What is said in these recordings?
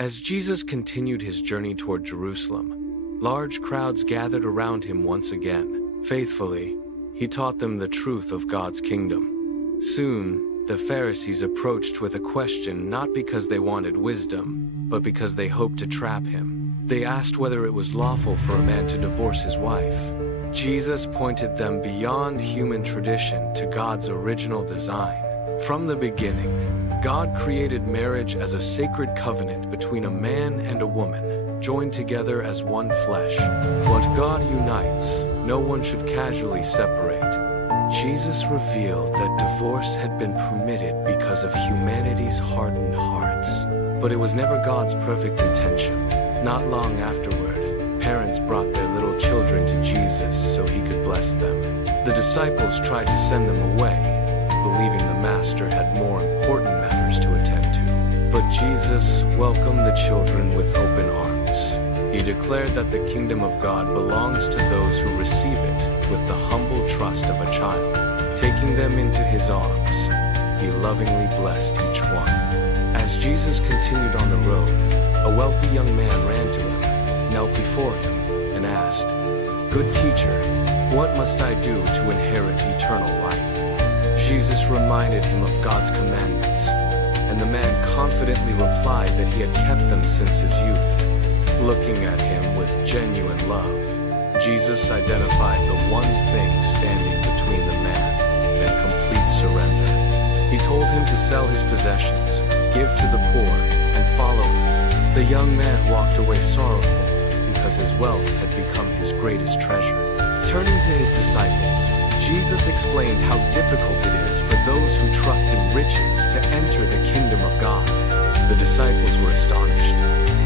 As Jesus continued his journey toward Jerusalem, large crowds gathered around him once again. Faithfully, he taught them the truth of God's kingdom. Soon, the Pharisees approached with a question, not because they wanted wisdom, but because they hoped to trap him. They asked whether it was lawful for a man to divorce his wife. Jesus pointed them beyond human tradition to God's original design. From the beginning, God created marriage as a sacred covenant between a man and a woman, joined together as one flesh. What God unites, no one should casually separate. Jesus revealed that divorce had been permitted because of humanity's hardened hearts. But it was never God's perfect intention. Not long afterward, parents brought their little children to Jesus so he could bless them. The disciples tried to send them away, believing the master had more important matters to attend to. But Jesus welcomed the children with open arms. He declared that the kingdom of God belongs to those who receive it with the humble trust of a child. Taking them into his arms, he lovingly blessed each one. As Jesus continued on the road, a wealthy young man ran to him, knelt before him, and asked, "Good teacher, what must I do to inherit eternal life?" Jesus reminded him of God's commandments, and the man confidently replied that he had kept them since his youth. Looking at him with genuine love, Jesus identified the one thing standing between the man and complete surrender. He told him to sell his possessions, give to the poor, and follow him. The young man walked away sorrowful because his wealth had become his greatest treasure. Turning to his disciples, Jesus explained how difficult it is for those who trust in riches to enter the kingdom of God. The disciples were astonished.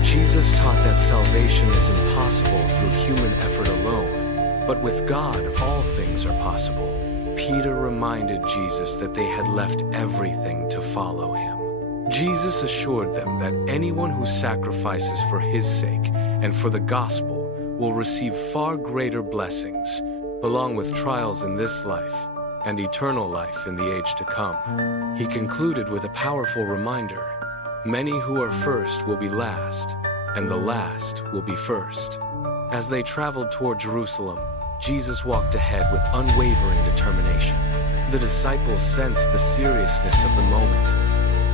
Jesus taught that salvation is impossible through human effort alone, but with God all things are possible. Peter reminded Jesus that they had left everything to follow him. Jesus assured them that anyone who sacrifices for his sake and for the gospel will receive far greater blessings, along with trials in this life and eternal life in the age to come. He concluded with a powerful reminder: many who are first will be last, and the last will be first. As they traveled toward Jerusalem, Jesus walked ahead with unwavering determination. The disciples sensed the seriousness of the moment.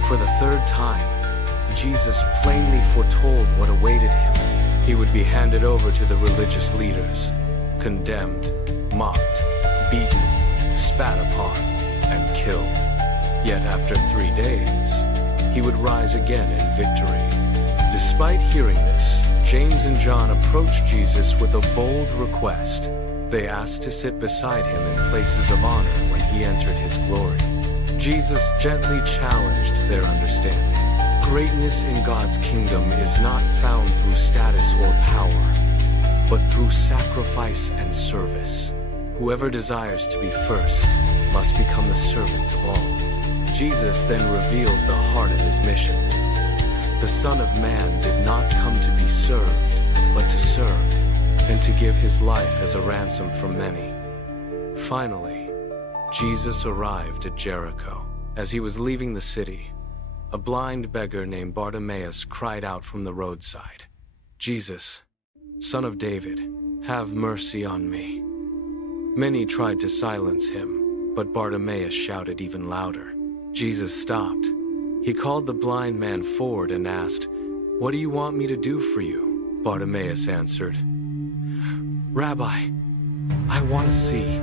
For the third time, Jesus plainly foretold what awaited him. He would be handed over to the religious leaders, condemned, mocked, beaten, spat upon, and killed. Yet after 3 days, he would rise again in victory. Despite hearing this, James and John approached Jesus with a bold request. They asked to sit beside him in places of honor when he entered his glory. Jesus gently challenged their understanding. Greatness in God's kingdom is not found through status or power, but through sacrifice and service. Whoever desires to be first must become the servant of all. Jesus then revealed the heart of his mission. The Son of Man did not come to be served, but to serve, and to give his life as a ransom for many. Finally, Jesus arrived at Jericho. As he was leaving the city, a blind beggar named Bartimaeus cried out from the roadside, "Jesus, Son of David, have mercy on me." Many tried to silence him, but Bartimaeus shouted even louder. Jesus stopped. He called the blind man forward and asked, "What do you want me to do for you?" Bartimaeus answered, "Rabbi, I want to see."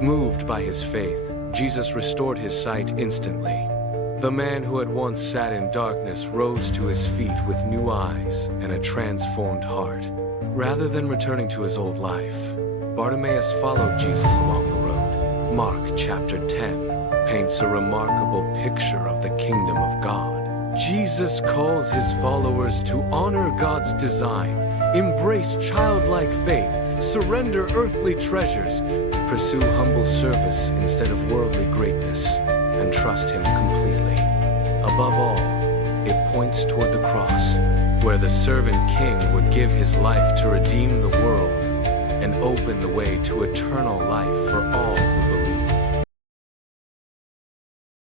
Moved by his faith, Jesus restored his sight instantly. The man who had once sat in darkness rose to his feet with new eyes and a transformed heart. Rather than returning to his old life, Bartimaeus followed Jesus along the road. Mark chapter 10 paints a remarkable picture of the kingdom of God. Jesus calls his followers to honor God's design, embrace childlike faith, surrender earthly treasures, pursue humble service instead of worldly greatness, and trust him completely. Above all, it points toward the cross, where the servant king would give his life to redeem the world and open the way to eternal life for all who believe.